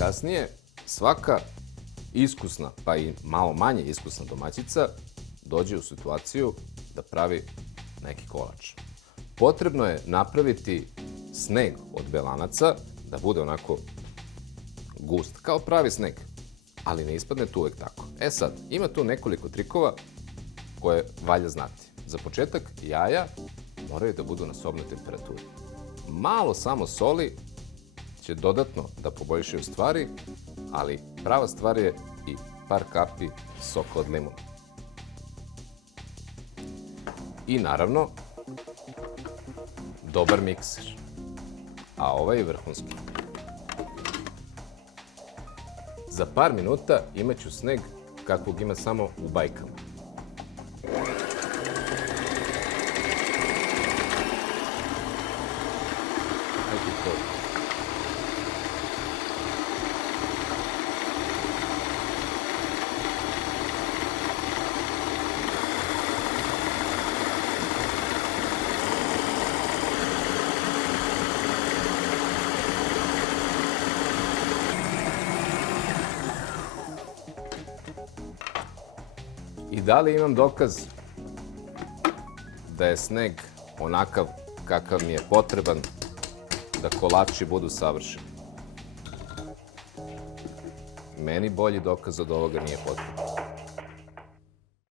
kasnije svaka iskusna, pa i malo manje iskusna domaćica dođe u situaciju da pravi neki kolač. Potrebno je napraviti sneg od belanaca, da bude onako gust, kao pravi sneg, ali ne ispadne tu uvek tako. E sad, ima tu nekoliko trikova koje valja znati. Za početak, jaja moraju da budu na sobnoj temperaturi. Malo samo soli će dodatno da poboljšaju stvari, ali prava stvar je i par kapi soka od limuna. I naravno, dobar mikser, a ovaj je vrhunski. Za par minuta imaću sneg kakvog ima samo u bajkama. Ajde to. I da li imam dokaz da je sneg onakav kakav mi je potreban da kolači budu savršeni? Meni bolji dokaz od ovoga nije potreban.